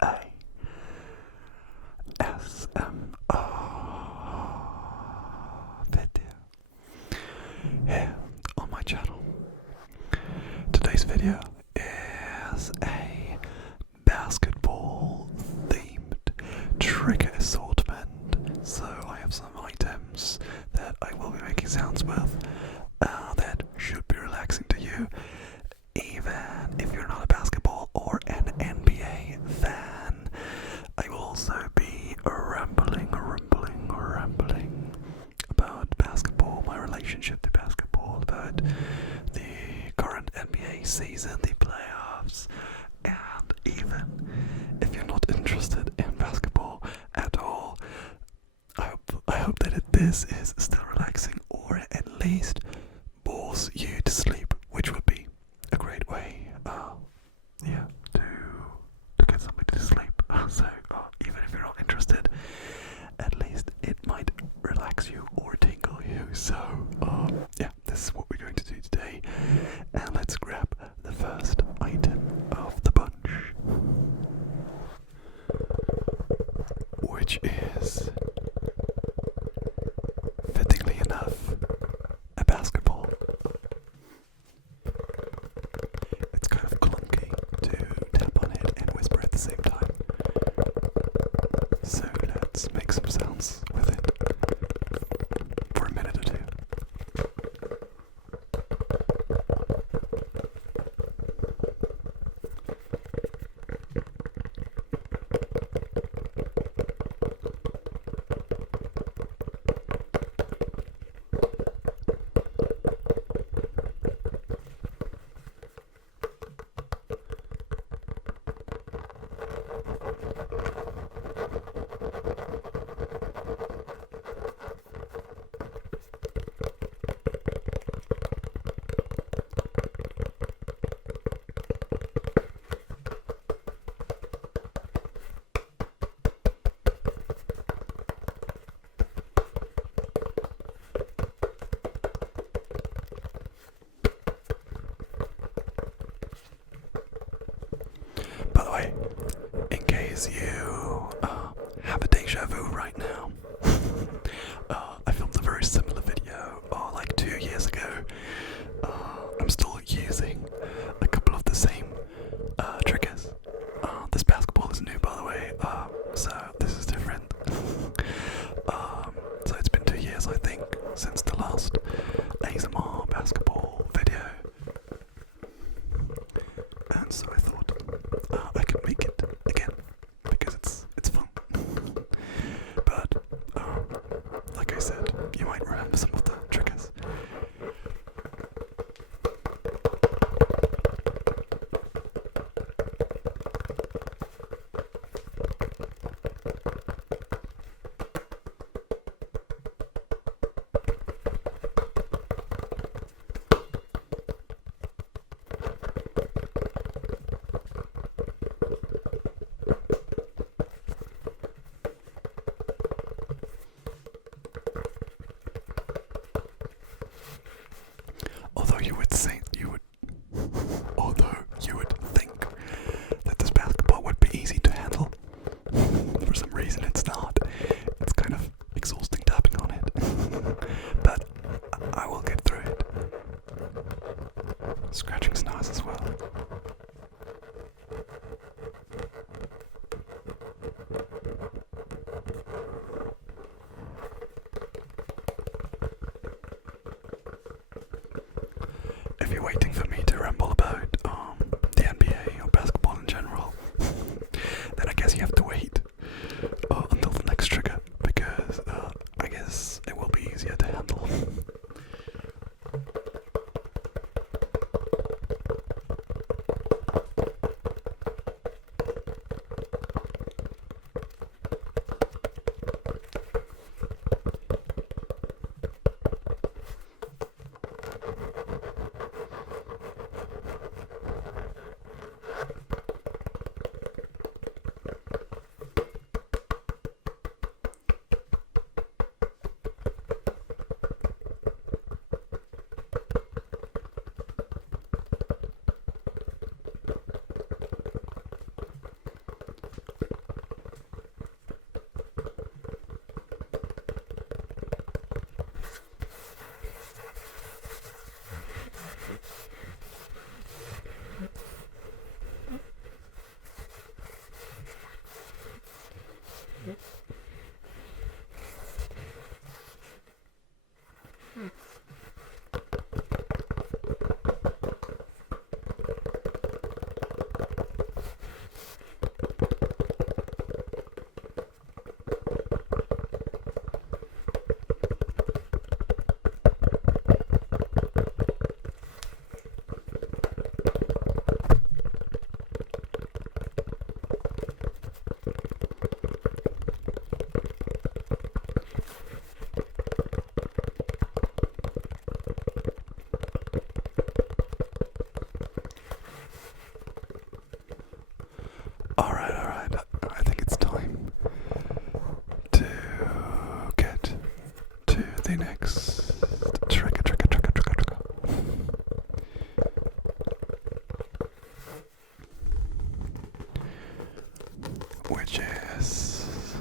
a ASMR video here on my channel. Today's video is a basketball themed trigger assortment. So I have some items that I will be making sounds with that should be relaxing to you, even if you're not a basketball or an NBA fan. I will also be rambling about basketball, my relationship to basketball, about the current NBA season, the playoffs, and even if you're not interested in basketball at all, I hope that this is still relaxing, or at least bores you to sleep, which would be a great way, to get somebody to sleep. So even if you're not interested, at least it might relax you or tingle you. So this is what we're going to do today, and let's grab the first item of the bunch, which is, fittingly enough, a basketball. It's kind of clunky to tap on it and whisper at the same time. So let's make some sounds with it for a minute or two. By the way, in case you have a deja vu right now, I filmed a very similar video like 2 years ago. I'm still using a couple of the same triggers. This basketball is new, by the way, so this is different. So it's been 2 years, I think, since the last ASMR basketball video. And so I thought I could make it again, because it's Alright, I think it's time to get to the next trigger. Which is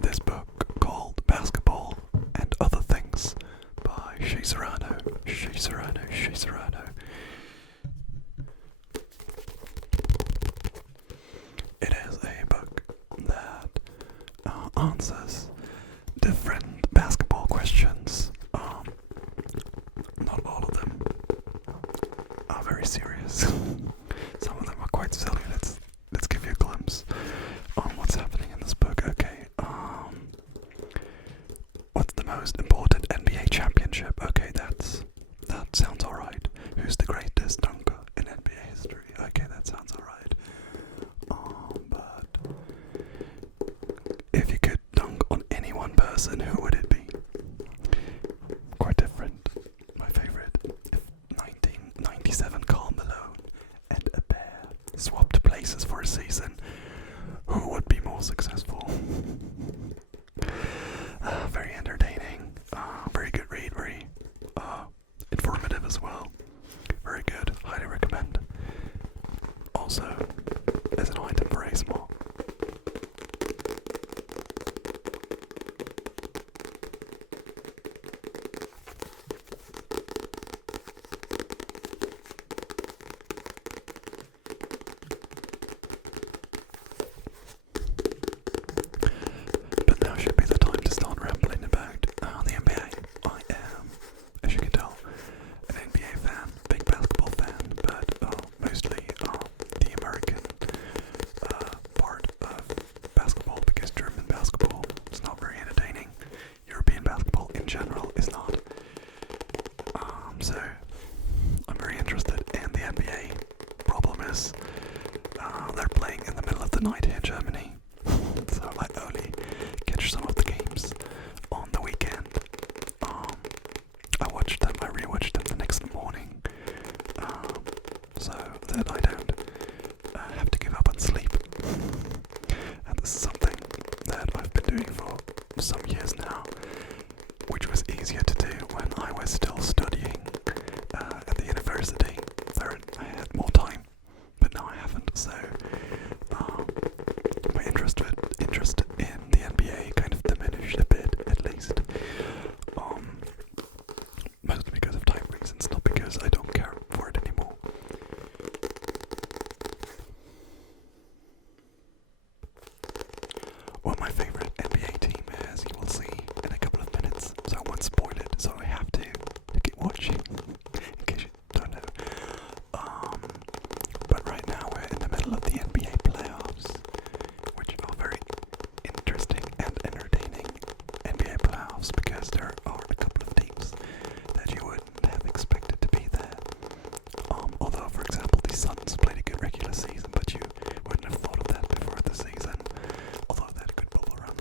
this book called Basketball and Other Things by Shea Serrano. It is a book that answers different basketball questions. Not all of them are very serious. Some of them are quite silly. Let's give you a glimpse on what's happening in this book. Okay. What's the most important NBA championship? Okay, that sounds alright. Who's the greatest dunker in NBA history? Okay, that sounds alright. But if you could dunk on any one person, who would it be? Quite different. My favorite. If 1997 Karl Malone and a bear swapped places for a season, who would be more successful? Very entertaining. Very good read. Very informative as well. Very good. Highly recommend. Also, as an item for ASMR. But now should be the time to start rambling about the NBA. I am, as you can tell, an NBA fan, big basketball fan, but mostly the American part of basketball, because German basketball is not very entertaining. European basketball in general is not. So I'm very interested in the NBA. Problem is, they're playing in the middle of the night here in Germany, so I only catch some of the games on the weekend. I rewatched them the next morning, so that I don't have to give up on sleep. And this is something that I've been doing for some years now, which was easier to do when I was still studying at the university. There I had more time, but now I haven't, so my interest in the NBA kind of diminished a bit, at least. Mostly because of time reasons, not because I don't care for it anymore. What my favorite NBA team is, you will see in a couple of minutes, so I won't spoil it, so I have to keep watching, in case you don't know. But right now we're in the middle of the NBA playoffs, which are very interesting and entertaining NBA playoffs, because there are a couple of teams that you wouldn't have expected to be there. Although, for example, the Suns played a good regular season, but you wouldn't have thought of that before the season. Although they had a good bubble run,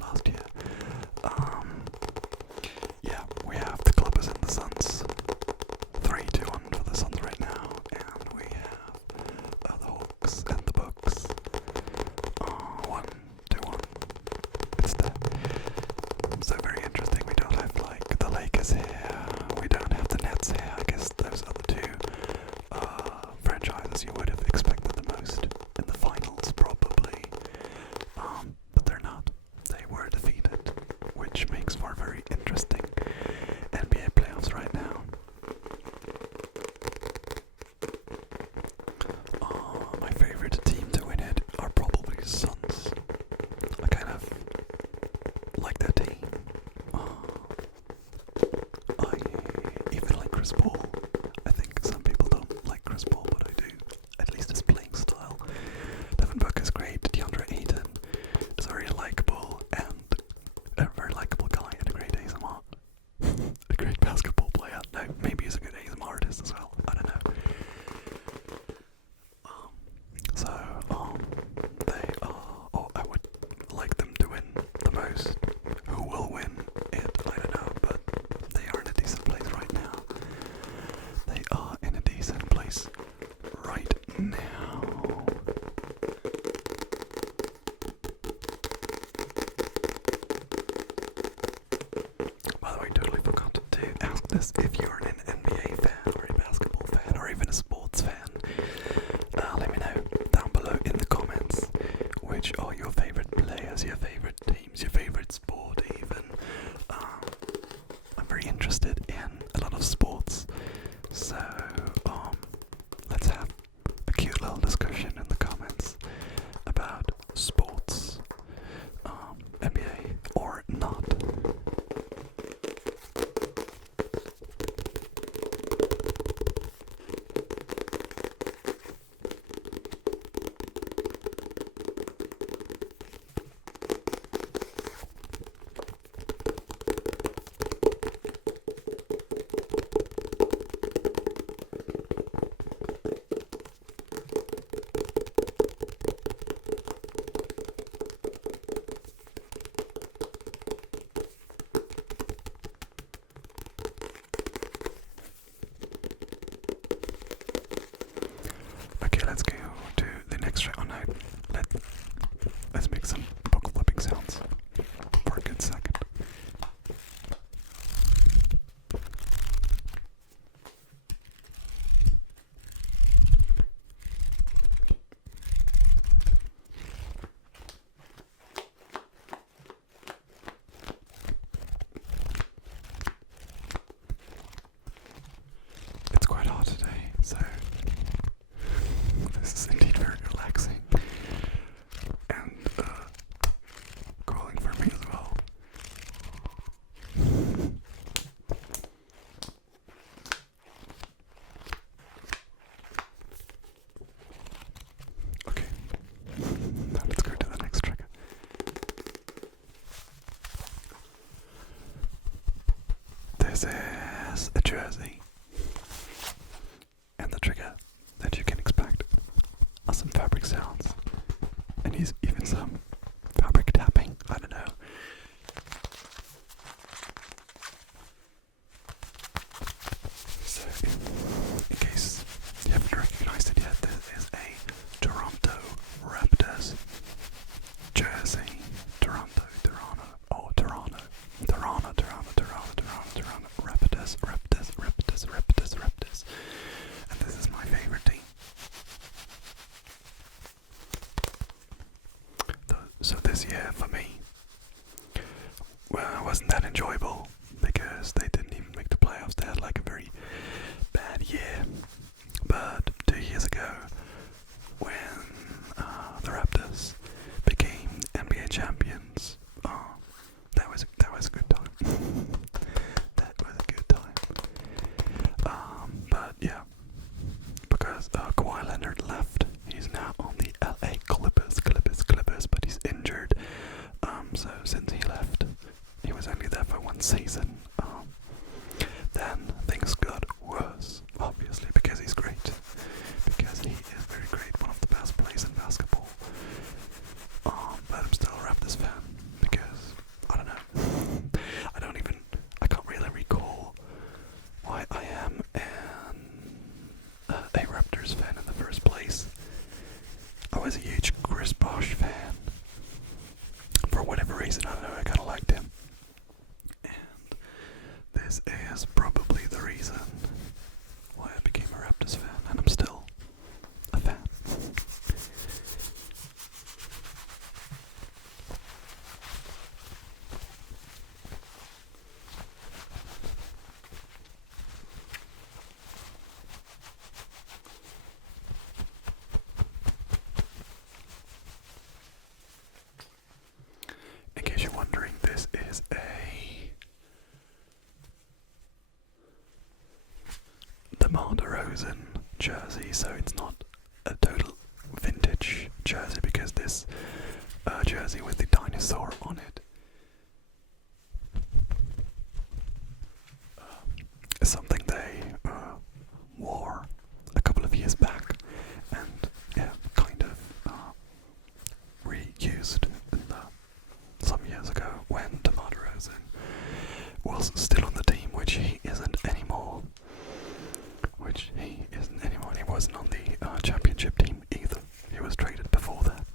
regardless if you're an NBA fan or a basketball fan or even a sports fan, let me know down below in the comments which are your favorite players, your favorite teams, your favorite sport even. I'm very interested in a lot of sports, so let's have a cute little discussion in the comments about sports, NBA or not. Okay, let's go to the next track. Oh no, let's make some book flipping sounds for a good second. It's quite hot today, so this is indeed very relaxing and cooling for me as well. Okay, now let's go to the next trigger. This is a jersey, and the trigger that you can expect are some fabric sounds, and even some fabric tapping. I don't know. So, in case you haven't recognized it yet, this is a Toronto Raptors jersey. Toronto, Raptors. And this is my favorite team. So this year for me, well, it wasn't that enjoyable because they didn't even make the playoffs. They had like a very bad year. But 2 years ago, when the Raptors became NBA champions, that was a good time. That was a good time. But yeah, because Kawhi Leonard left, he's now on the LA Clippers, but he's injured. So since he left, he was only there for 1 season. Then things got worse, obviously, because he's great. Because he is very great, one of the best players in basketball. But I'm still a Raptors fan because I don't know. I can't really recall why I am a Raptors fan in the first place. I was a huge Chris Bosh fan. For whatever reason, I don't know, I kinda liked him. And this is probably the reason why I became a Raptors fan, and I'm still a fan. In case you're wondering, this is a DeMar DeRozan jersey, so it's not a total vintage jersey because this jersey with the dinosaur on it is something they wore a couple of years back and yeah, kind of reused some years ago when DeMar DeRozan was still on the team, which he isn't anymore. He wasn't on the championship team either. He was traded before that.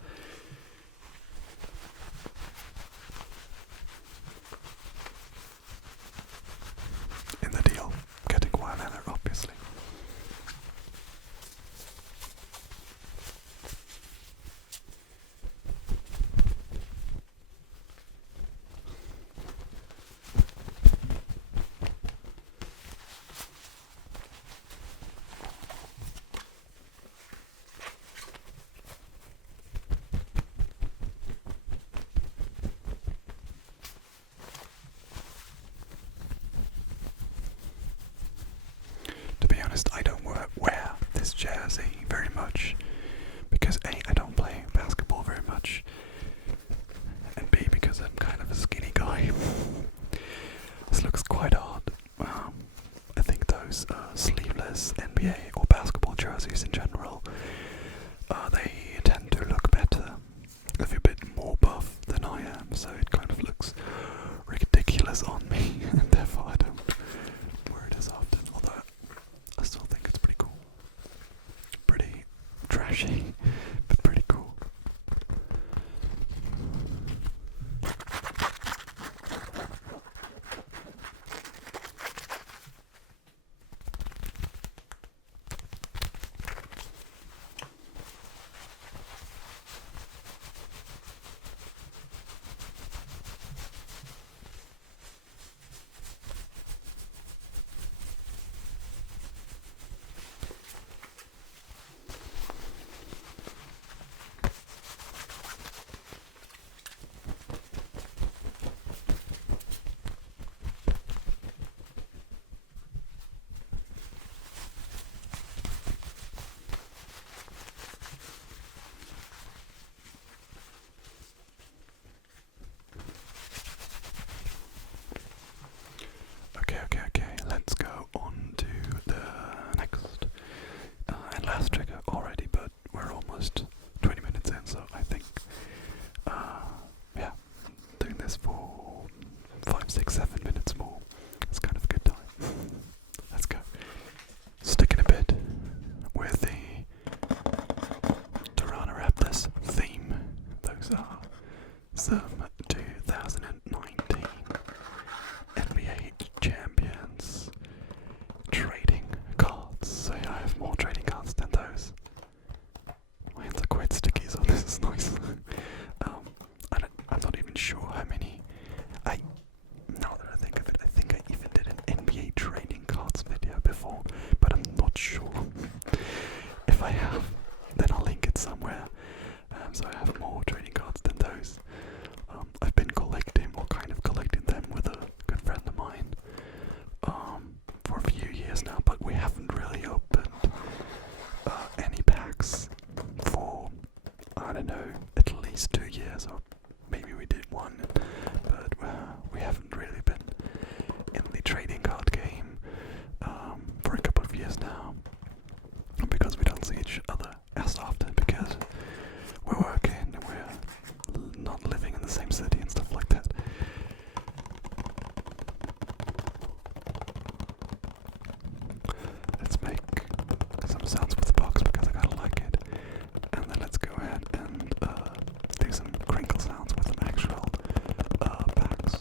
some 2019 NBA champions trading cards. So yeah, I have more trading cards than those. My hands are quite sticky, so this is nice. I'm not even sure how many. Now that I think of it, I think I even did an NBA trading cards video before, but I'm not sure. If I have, then I'll link it somewhere. So I have more trading cards than those. I've been collecting, or kind of collecting them with a good friend of mine, for a few years now, but we haven't really opened any packs for, I don't know, at least 2 years, or maybe we did one, but we haven't really been in the trading card game for a couple of years now, because we don't see each other as often, because we're working and we're not living in the same city and stuff like that. Let's make some sounds with the box because I gotta like it, and then let's go ahead and do some crinkle sounds with some actual packs.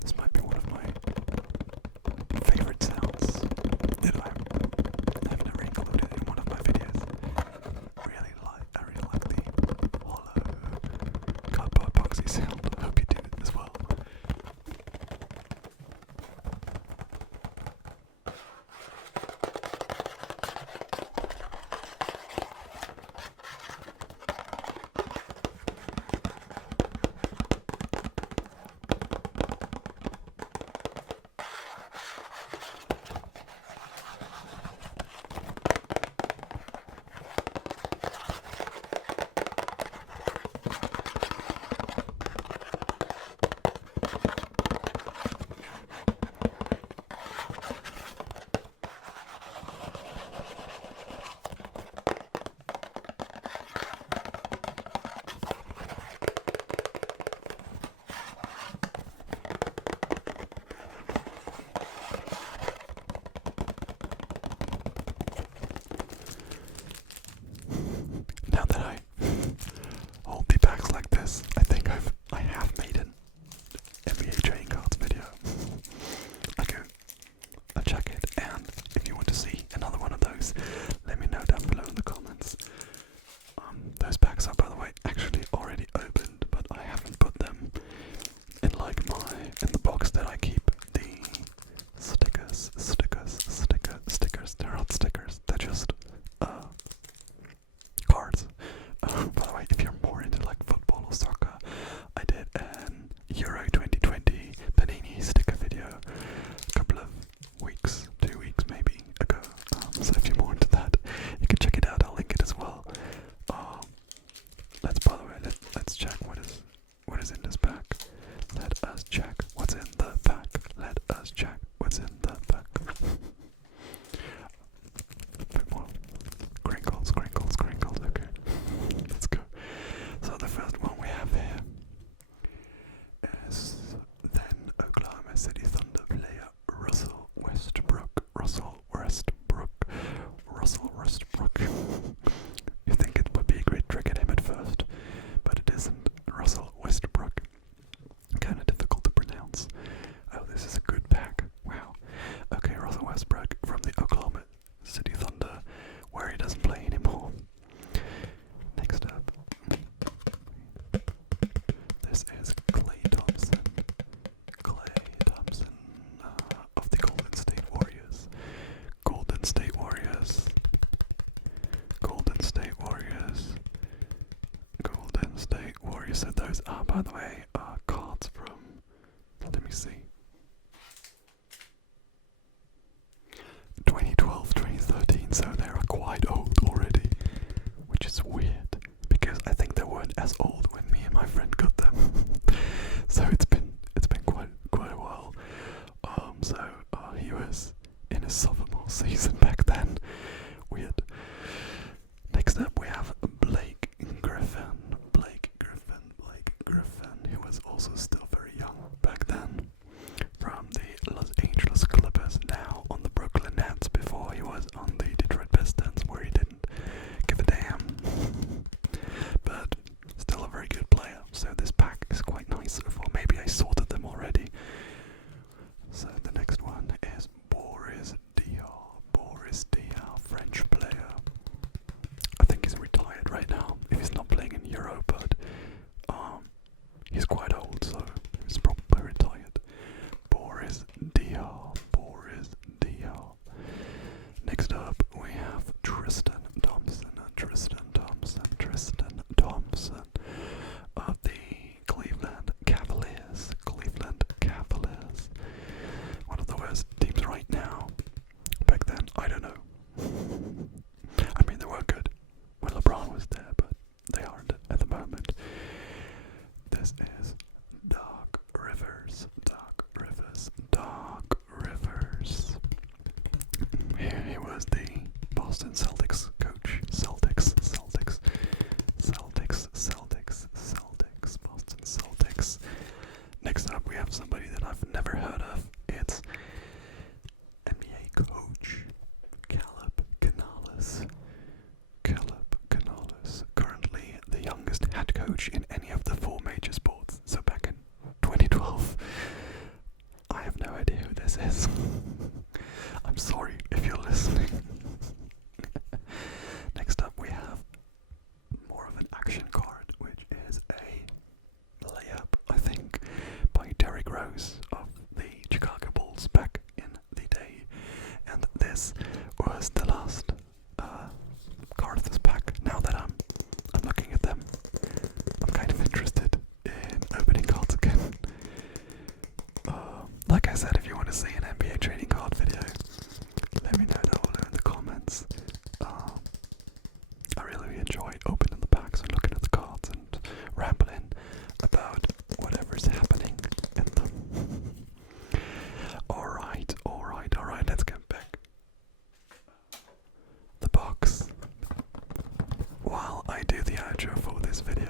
This might be one of my favorite sounds that I've never included in one of my videos. I really like the hollow cardboard boxy sound. I hope you do it as well. Now that I hold the packs like this, I think I have made an NBA trading cards video. I'll check it, and if you want to see another one of those, let me know down below in the comments. Those packs are, by the way, actually already opened, but I haven't put them in in the box that I keep the stickers. They're not stickers, they're just cards. By the way, if you're more into like football or soccer, I did an Euro 2020 Panini sticker video a couple of weeks, 2 weeks maybe ago. So if you're more into that, you can check it out. I'll link it as well. Let's check what is in this pack. Let us check what's in the pack. Let us check what's in the pack. A bit more crinkles. Okay, let's go. So the first one we have here is then Oklahoma City Thunder player Russell Westbrook. You think it would be a great trick at him at first, but it isn't. Russell Westbrook. Kind of difficult to pronounce. Oh, this is a good pack. Wow. Okay, Russell Westbrook from the Oklahoma City Thunder, where he doesn't play anymore. Next up, this is Klay Thompson. Of the Golden State Warriors. So those are, by the way, cards from Next up, we have somebody that I've never heard of. It's NBA coach Caleb Canales. Caleb Canales, currently the youngest head coach in any of the 4 major sports. So back in 2012, I have no idea who this is. I'm sorry if you're listening. Next up, we have more of an action card, which is a layup, I think, by Derrick Rose of the Chicago Bulls back in the day. And this was the last card of this pack. Now that I'm looking at them, I'm kind of interested in opening cards again. Like I said, if you want to see an NBA trading card video, let me know down below in the comments. I really enjoy opening the packs and looking at the cards and rambling about whatever's happening in them. Alright, let's get back the box while I do the outro for this video.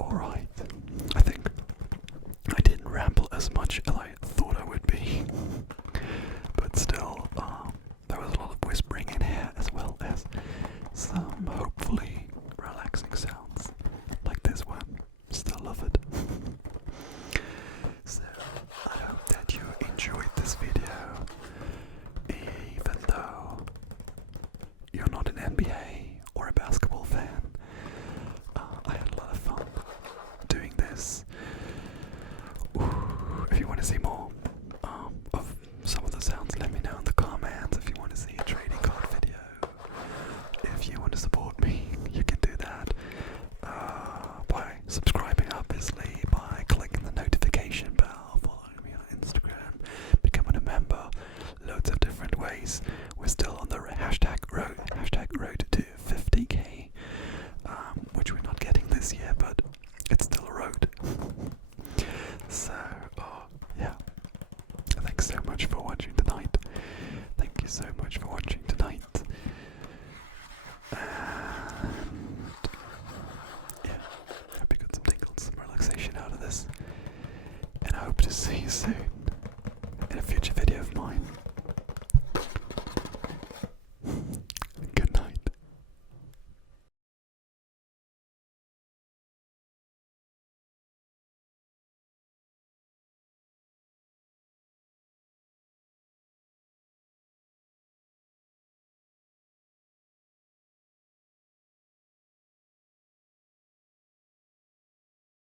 Alright, I think I didn't ramble as much as I thought I would be, but still, there was a lot of whispering in here as well as some hopefully relaxing sounds like this one. Still love it. So, I hope that you enjoyed this video, even though you're not an NBA or a basketball fan. I had a lot of fun doing this. If you want to see more of some of the sounds, let me know in the comments. If you want to see a trading card video, if you want to support me, you can do that by subscribing, obviously, by clicking the notification bell, following me on Instagram, becoming a member, loads of different ways. We're still on the hashtag road to 50k, which we're not getting this year, but it's still a road. So, yeah. Thanks so much for watching tonight. Thank you so much for watching tonight. And yeah, hope you got some tingles, some relaxation out of this. And I hope to see you soon.